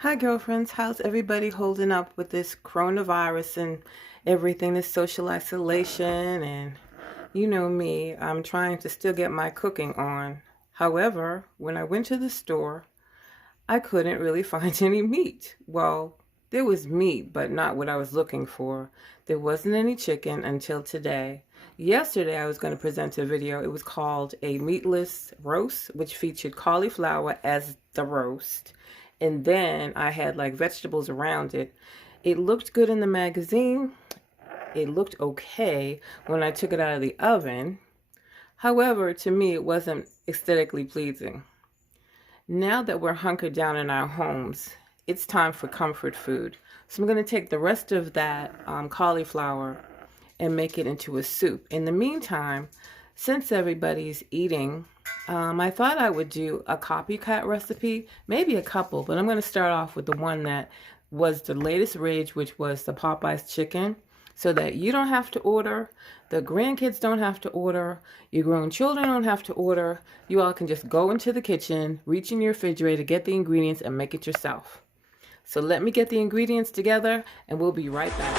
Hi, girlfriends. How's everybody holding up with this coronavirus and everything, this social isolation? And you know me, I'm trying to still get my cooking on. However, when I went to the store, I couldn't really find any meat. Well, there was meat, but not what I was looking for. There wasn't any chicken until today. Yesterday, I was going to present a video. It was called a meatless roast, which featured cauliflower as the roast. And then I had like vegetables around it. It looked good in the magazine. It looked okay when I took it out of the oven. However, to me, it wasn't aesthetically pleasing. Now that we're hunkered down in our homes, it's time for comfort food. So I'm going to take the rest of that cauliflower and make it into a soup. In the meantime, since everybody's eating, I thought I would do a copycat recipe, maybe a couple, but I'm going to start off with the one that was the latest rage, which was the Popeyes chicken, so that you don't have to order, the grandkids don't have to order, your grown children don't have to order. You all can just go into the kitchen, reach in your refrigerator, get the ingredients, and make it yourself. So let me get the ingredients together, and we'll be right back.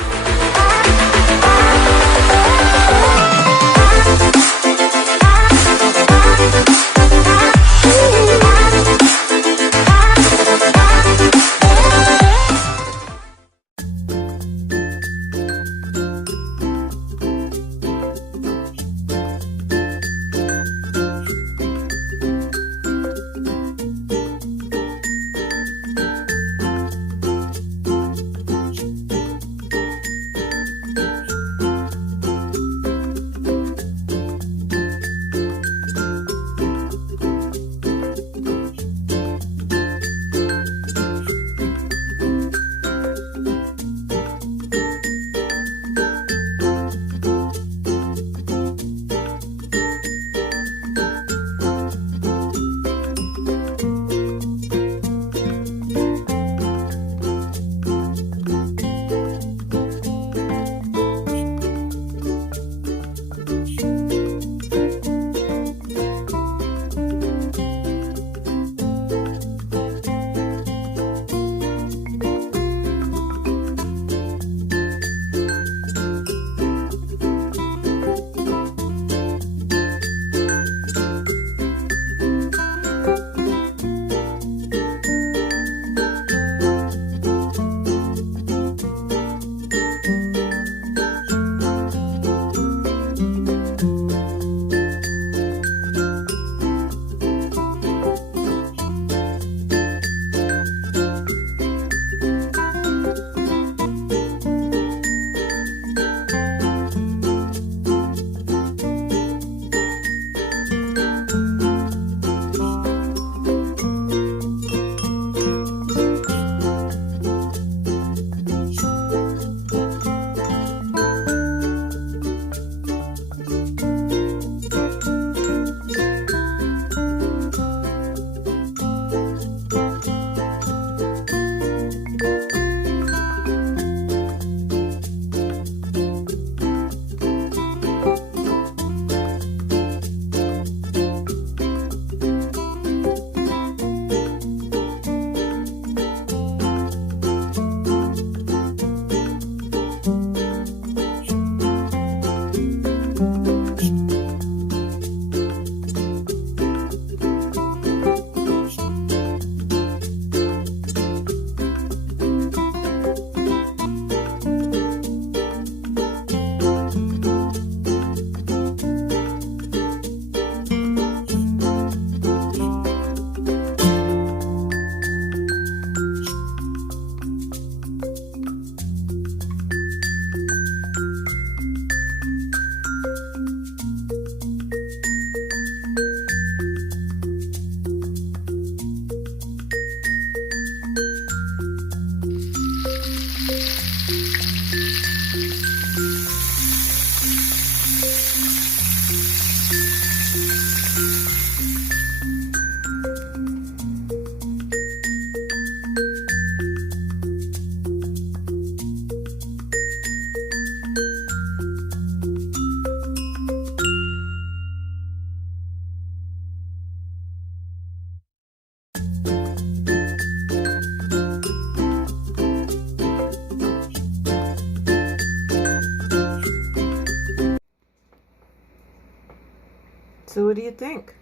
So what do you think?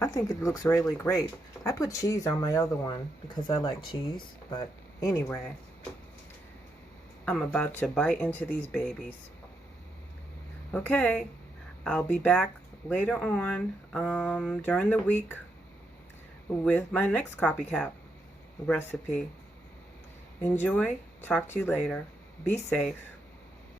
I think it looks really great. I put cheese on my other one because I like cheese, but anyway, I'm about to bite into these babies. Okay, I'll be back later on during the week with my next copycat recipe. Enjoy. Talk to you later. Be safe.